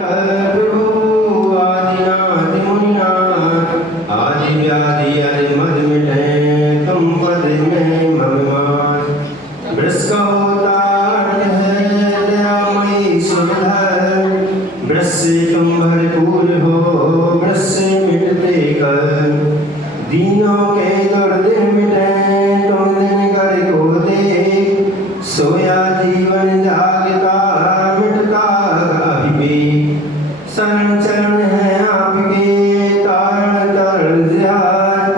प्रभु आदिनाथ मुनिनाथ आदि व्याधि आदि मद मिटे तुम पद में मगवान वृष का अवतार है दयामयी सुधर वृष से तुम भरपूर हो वृष से मिटते कर दीनों के दर्द मिटे तुम दिन कर को दे सोया जीवन जागता मिटता अभी शरण चरण है आपके तारण तरण जिहार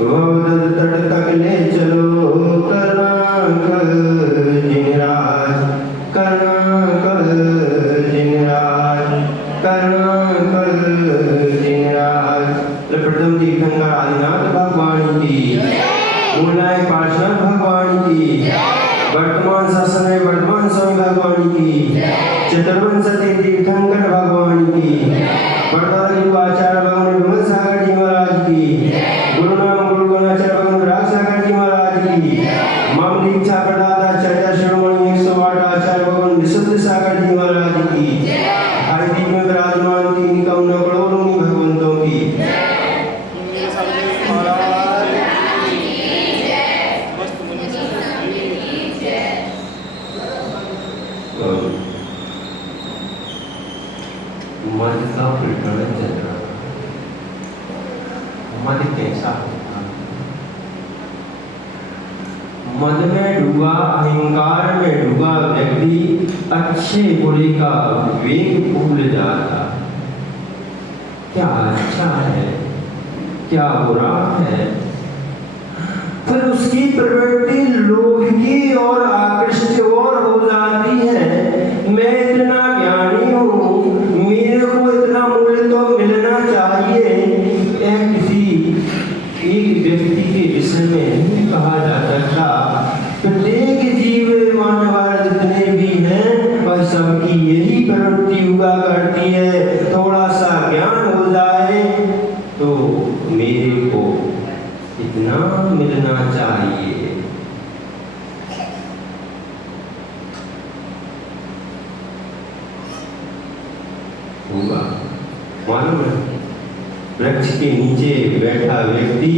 वोदर तट तक ले चलो करना कर जिनराज करना कर जिनराज करना कर जिनराज। प्रथम तीर्थंकर आदिनाथ भगवान की मूलनायक पार्श्वनाथ भगवान की वर्तमान शासन में वर्तमान स्वामी भगवान की चतुर्वंश तीर्थंकर भगवान की वर्तमान गुरु आचार्य भगवान विमल सागर जी महाराज की गुरु नाम गुरु गणाचार्य भगवान राज सागर जी महाराज की मम दीक्षा प्रदाता चर्या शिरोमणि 108 आचार्य भगवान विशुद्ध सागर जी महाराज की हरि दीप में विराजमान तीन कौन करोड़ों भगवंतों की मद का प्रकरण चल रहा है। मद कैसा होता है? मद में डूबा अहंकार में डूबा व्यक्ति अच्छे बुरे का विवेक भूल जाता है। क्या अच्छा है क्या बुरा है, फिर उसकी प्रवृत्ति लोभ की और आकृष्ट और हो जाती है। मैं इतना ज्ञानी हूँ, मेरे को इतना मूल्य तो मिलना चाहिए। यह किसी एक व्यक्ति के विषय में नहीं कहा जा सकता। प्रत्येक जीव मानव वाले जितने भी हैं वह सबकी यही प्रवृत्ति हुआ करती है। थोड़ा सा ज्ञान हो जाए तो मेरे को इतना मिलना चाहिए। होगा मालूम है, वृक्ष के नीचे बैठा व्यक्ति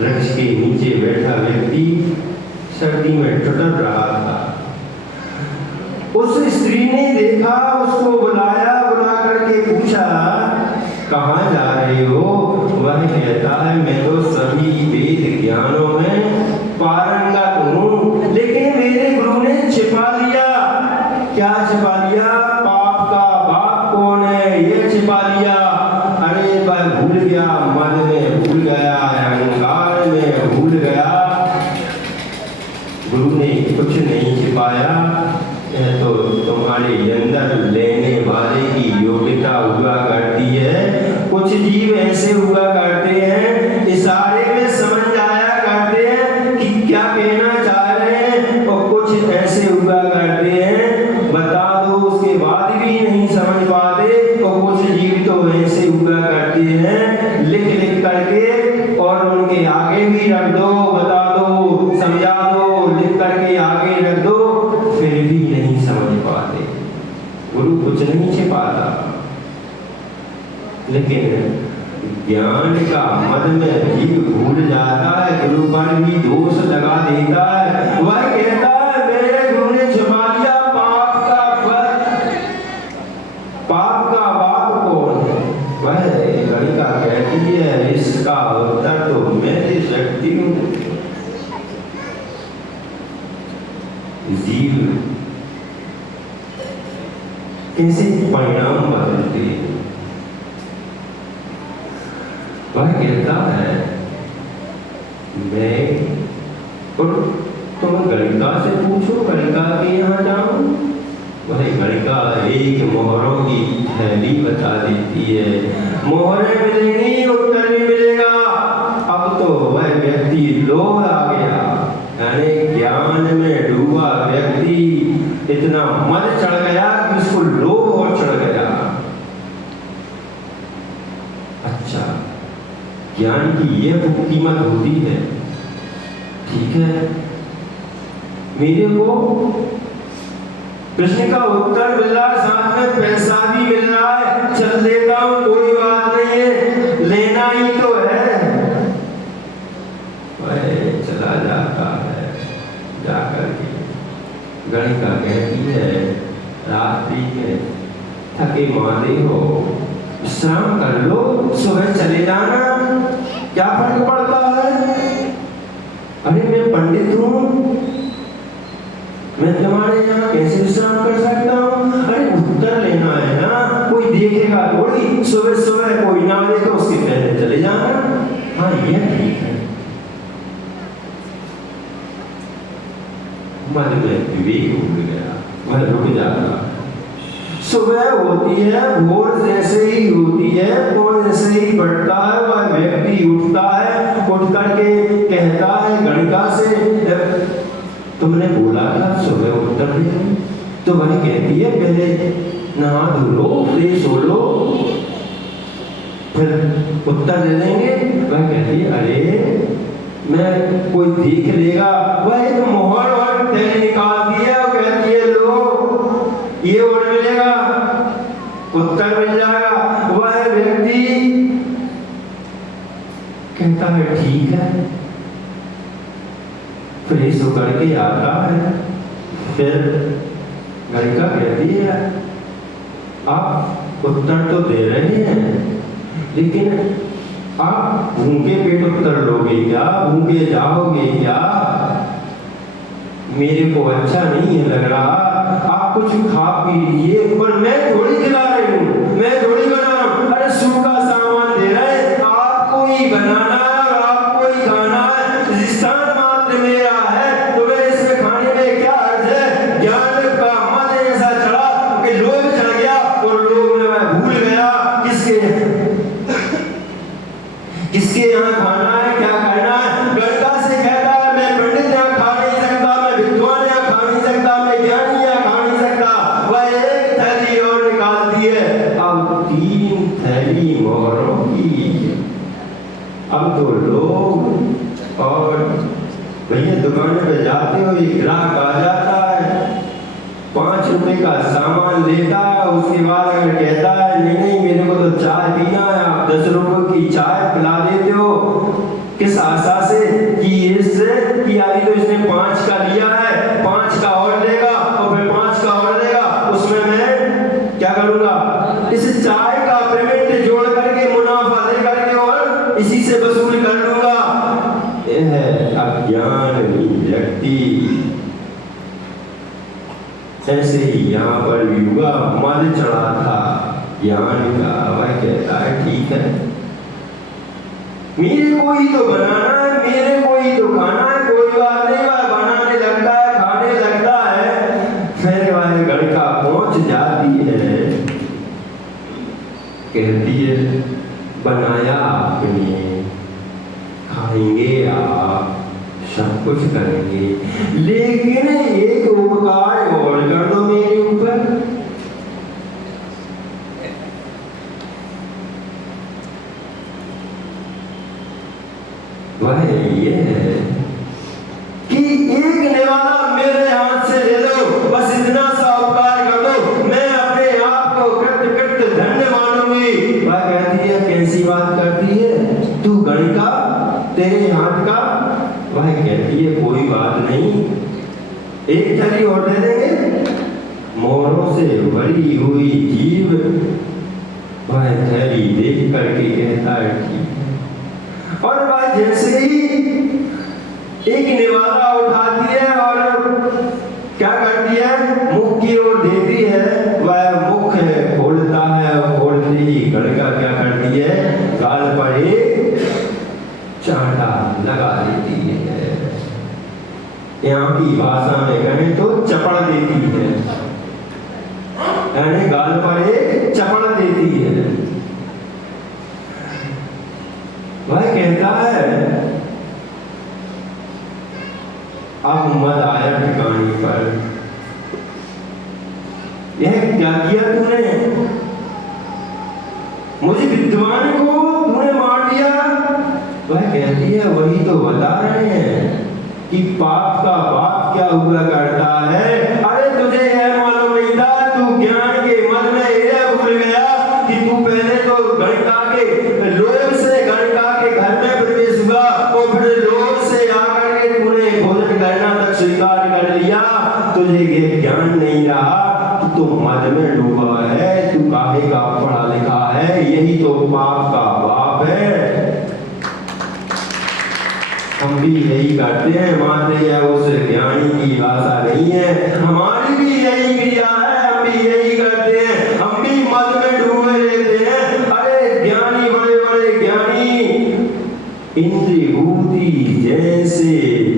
वृक्ष के नीचे बैठा व्यक्ति सर्दी में टुटक रहा था। उस स्त्री ने देखा, उसको बुलाया, बुला करके पूछा कहाँ जा रहे हो? वह कहता है मैं तो सभी वेद ज्ञानों में पारंगत हूँ, लेकिन मेरे गुरु ने छिपा लिया। क्या छिपा लिया? पाप का बाप कौन है ये छिपा लिया। अरे वह भूल गया, मन में भूल गया, अहंकार में भूल गया। गुरु ने कुछ नहीं छिपाया, तो तुम्हारे अंदर लेने वाले की योग्यता हुआ करती है। कुछ जीव ऐसे हुआ करते हैं, इशारे में समझ आया करते हैं कि क्या कहना चाह रहे हैं, और कुछ ऐसे हुआ करते हैं बता दो उसके बाद भी नहीं समझ पाते। और कुछ जीव तो ऐसे हुआ करते हैं लिख लिख करके और उनके आगे भी रख दो, बता दो, समझा दो, लिख करके आगे रख दो, फिर भी नहीं समझ पाते। गुरु कुछ नहीं छिपाता, लेकिन ज्ञान का मद में जीव भूल जाता है, गुरु पर भी दोष लगा देता है। वह कहता है मेरे गुरु ने छिपा लिया पाप का फल। पाप का बाप कौन है? वह लड़का कहती है इसका उत्तर तो मैं दे सकती हूँ। जीव कैसे परिणाम बदलते हैं। वह कहता है मैं, और तुम गणिका से पूछो, गणिका के यहाँ जाओ। वह गणिका एक मोहरों की थैली बता देती है, मोहरें मिलेंगी, उत्तर भी मिलेगा। अब तो वह व्यक्ति लोभ आ गया, यानी ज्ञान में डूबा व्यक्ति इतना मद चढ़ गया कि उसको लोभ और चढ़ गया। अच्छा, ज्ञान की यह कीमत होती है, ठीक है। मेरे को कृष्ण का उत्तर मिल रहा है, साथ में पैसा भी मिल रहा है, चल लेता हूं कोई बात नहीं है, लेना ही तो है। वह चला जाता है, जाकर के गणिका कहती है रात्रि के थके मारे हो, विश्राम कर लो, सुबह चले जाना, क्या फर्क पड़ता है। अरे मैं पंडित हूं, मैं तुम्हारे यहाँ कैसे विश्राम कर सकता हूँ। अरे उत्तर लेना है ना, कोई देखेगा थोड़ी, सुबह सुबह कोई ना देखे उसके पहले चले जाना। हाँ ये ठीक है। मन में विवेक उड़ गया, वह रुक जाता। सुबह होती है, भोर जैसे ही होती है, भोर जैसे ही बढ़ता है, वह व्यक्ति उठता है, उठ करके कहता है गणिका से तुमने बोला था सुबह उत्तर दे, तो वह कहती है पहले नहा धो लो, फ्रेश हो लो, फिर उत्तर दे देंगे। वह कहती है अरे मैं कोई देख लेगा, वह एक मोहर और थैली निकालती है और कहती है लो ये और मिलेगा, उत्तर मिल जाएगा। वह व्यक्ति कहता है ठीक है, फ्रेश होकर के आता है। फिर गणिका कहती है आप उत्तर तो दे रहे हैं, लेकिन आप भूखे पेट उत्तर लोगे क्या, भूखे जाओगे क्या, मेरे को अच्छा नहीं लग रहा, आप कुछ खा पी लीजिए। पर मैं थोड़ी खिला रही हूँ, मैं थोड़ी बना रहा हूँ, अरे सूखा सामान दे रहे हैं, आपको ही बनाना है, आपको ही खाना है, स्थान मात्र मेरा है, तो मैं इसमें खाने में क्या अर्थ है। ज्ञान का मन ऐसा चढ़ा कि लोभ चढ़ गया और लोभ में मैं भूल गया किसके यहाँ खाना है, क्या करना है। गणिका से कहता है मैं पंडित यहाँ खा नहीं सकता, मैं विद्वान यहाँ खा नहीं सकता, मैं ज्ञानी यहाँ खा नहीं सकता। वह एक थैली और निकालती है, अब 3 थैली मोहरों की। अब तो लोग और भैया दुकान पे जाते हो, एक ग्राहक आ जाता है, 5 रुपए का सामान लेता है, उसके बाद अगर कहता है नहीं नहीं मेरे को तो चाय पीना है, आप 10 रुपए की चाय पिला देते हो, किस आशा से कि इससे कि यारी तो इसने 5 का लिया है, 5 का और लेगा और फिर 5 का और लेगा, उसमें मैं क्या करूंगा, इस चाय का पेमेंट जोड़ करके मुनाफा दे करके और इसी से वसूल कर लूंगा। यह है अज्ञानी व्यक्ति। ऐसे ही यहाँ पर भी हुआ, मद चढ़ा था ज्ञान का। वह कहता है ठीक है, मेरे को ही तो बनाना है, मेरे को ही तो खाना है, कोई बात नहीं। वह बनाने लगता है, खाने लगता है। फिर वह गणिका पहुंच जाती है, कहती है बनाया आपने, खाएंगे आप, सब कुछ करेंगे, लेकिन एक उपकार और कर दो मेरे ऊपर। वह ये है कि एक निवाला मेरे हाथ से ले लो, बस इतना सा उपकार कर दो, मैं अपने आप को कृत धन्य मानूंगी। वह कहती है कैसी बात करती है तू गणिका, तेरे हाथ का। वह कहती है कोई बात नहीं, एक थैली और दे देंगे। मोहरों से भरी हुई जीव वह थैली देख करके कहता है ठीक है। और वह जैसे ही एक निवाला उठाती है और क्या करती है, मुख की ओर देती है, वह मुख खोलता है और खोलते ही गणिका क्या करती है, गाल पर एक चांटा लगा देती है। यहाँ की भाषा में कहें तो चपड़ देती है, यानी गाल पर एक चपड़ देती है। वह कहता है अब मत आया ठिकाने पर, यह क्या किया तूने, मुझे विद्वान को तूने मार दिया। वह कहती है वही तो बता रहे हैं कि पाप का बाप क्या हुआ करता है। अरे तुझे यह मालूम ज्ञान के मद में यह भूल गया कि तू पहले तो गणिका के लोभ से गणिका के घर में प्रवेश हुआ और फिर लोभ से आकर के तूने भोजन करना तक स्वीकार कर लिया। तुझे ये ज्ञान नहीं रहा, तू तो मद में डूबा है, तू काहे का पढ़ा लिखा है, यही तो पाप का बाप है। हम भी यही करते हैं, मानते हैं उस ज्ञानी की भाषा नहीं है, हमारी भी यही क्रिया है, हम भी यही करते हैं, हम भी मद में डूबे रहते हैं। अरे ज्ञानी, बड़े बड़े ज्ञानी इंद्रिभूति जैसे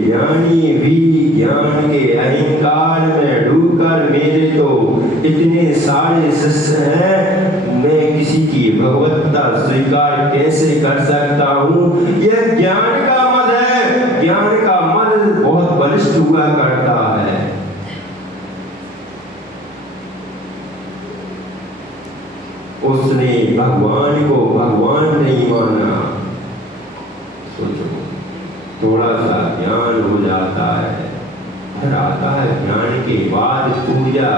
ज्ञानी भी ज्ञान के अहंकार में डूबकर मेरे तो इतने सारे शिष्य हैं, मैं किसी की भगवत्ता स्वीकार कैसे कर सकता हूँ। यह ज्ञान का मद है, ज्ञान का मद बहुत बलिष्ठ हुआ करता है। उसने भगवान को भगवान नहीं माना। सोचो, थोड़ा सा ज्ञान हो जाता है, फिर आता है ज्ञान के बाद पूजा,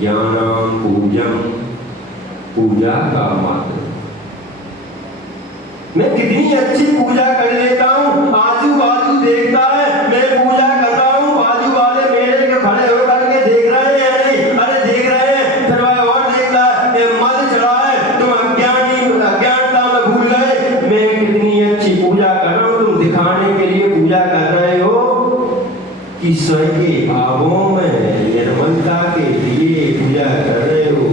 ज्ञानाम पूजम, पूजा का मत। मैं कितनी अच्छी पूजा कर लेता हूँ, आजू बाजू देखता है मैं पूजा कर रहा हूँ, बाजू वाले मेरे के खड़े होकर के देख रहे हैं नहीं, अरे देख रहे हैं, फिर वह और देखता है, मद चढ़ा है, तुम अज्ञानता में भूल गए, मैं कितनी अच्छी पूजा कर रहा हूँ, तुम दिखाने के लिए पूजा कर रहे हो कि स्वयं के भावों में निर्मलता के लिए पूजा कर रहे हो।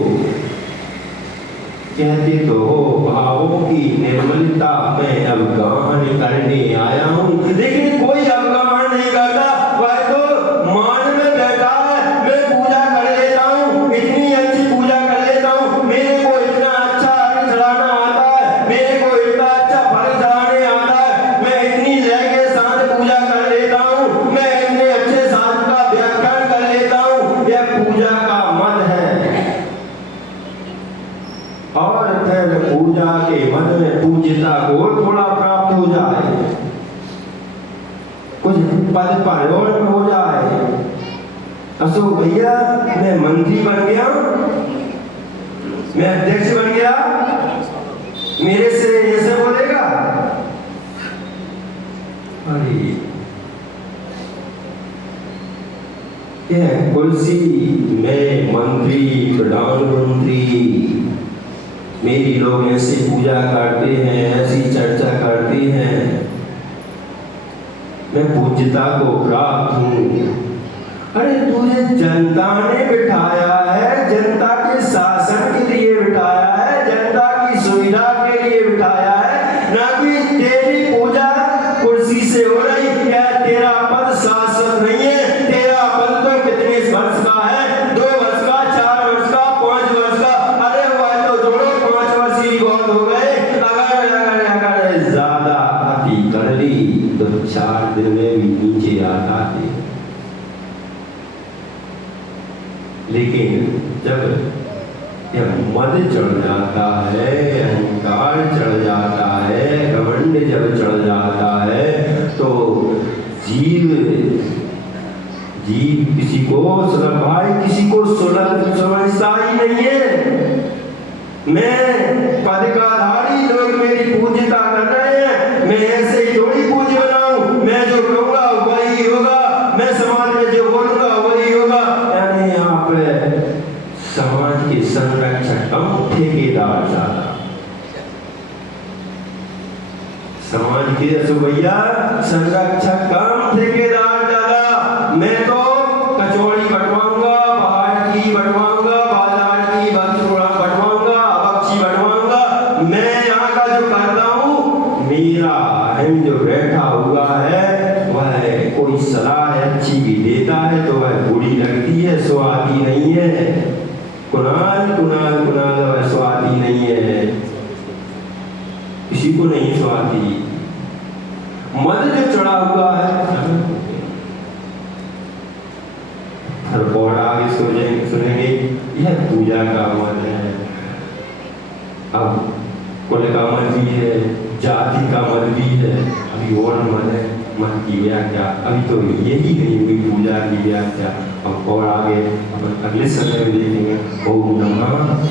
कहते तो हो भावों की निर्मलता में अवगाहन करने आया हूँ, लेकिन कोई अवगाहन नहीं करता, वह तो मान में बैठा है, मैं पूजा कर लेता हूँ, इतनी अच्छी पूजा कर लेता हूँ, मेरे को इतना अच्छा अन्न चढ़ाना आता है, मेरे को इतना अच्छा फल चढ़ाने आता है, मैं इतनी लय के साथ पूजा कर लेता हूँ, मैं इतने अच्छे शास्त्र का व्याख्यान कर लेता हूँ। यह पूजा का मद है। और फिर पूजा के मद में पूज्यता को थोड़ा प्राप्त हो जाए, कुछ पद पर और हो जाए, अशोक भैया मैं मंत्री बन गया, मैं अध्यक्ष बन गया, मेरे से ऐसे बोलेगा, अरे यह कुर्सी में मंत्री, प्रधानमंत्री, मेरी लोग ऐसी पूजा करते हैं, ऐसी चर्चा करते हैं, मैं पूज्यता को प्राप्त हूँ। अरे तुझे जनता ने बिठाया है, जनता के शासन के लिए बिठाया है, जनता की सुविधा के लिए बिठाया है, ना कि तेरी पूजा कुर्सी से हो रही है। तेरा पद शाश्वत नहीं है, तेरा पद तो कितने वर्ष का है, 2 वर्ष का, 4 वर्ष का, 5 वर्ष का, अरे वह तो जोड़ो 5 वर्ष ही बहुत हो गए। अगर ज्यादा अति कर ली तो 4 दिन में भी नीचे आता थे। लेकिन जब यह मद चढ़ जाता है, अहंकार चढ़ जाता है, घमंड जब चढ़ जाता है, तो जीव किसी को भाई किसी को समझता ही नहीं है। मैं पद का धारी, लोग मेरी पूज्यता कर रहे हैं, मैं ऐसे ही थोड़ी पूज्य बनाऊं, मैं जो कहूंगा वही होगा, मैं समाज में जो बोलूंगा वही होगा। यानी यहाँ पे समाज के संरक्षक कम, ठेकेदार ज्यादा। समाज के भैया संरक्षक कम, ठेकेदार ज्यादा। मैं तो कचौड़ी बंटवाऊंगा, बाहर की बंटवाऊंगा, बाजार की बंटवाऊंगा, बख्शी बंटवाऊंगा। मैं यहाँ का जो करता हूँ, मेरा अहम जो बैठा हुआ है, वह कोई सलाह अच्छी भी देता है तो वह बुरी लगती है, स्वादी नहीं है। कुनाल वह स्वादी नहीं है, किसी को नहीं स्वादी। मद जो चढ़ा हुआ है, और आगे सुनेंगे यह पूजा का मद है। अब कुल का मद भी है, जाति का मद भी है, अभी और मद है, मन की व्याख्या, अभी तो यही कही हुई पूजा की व्याख्या, हम और आगे अपन अगले समय में देखेंगे। ओम नमः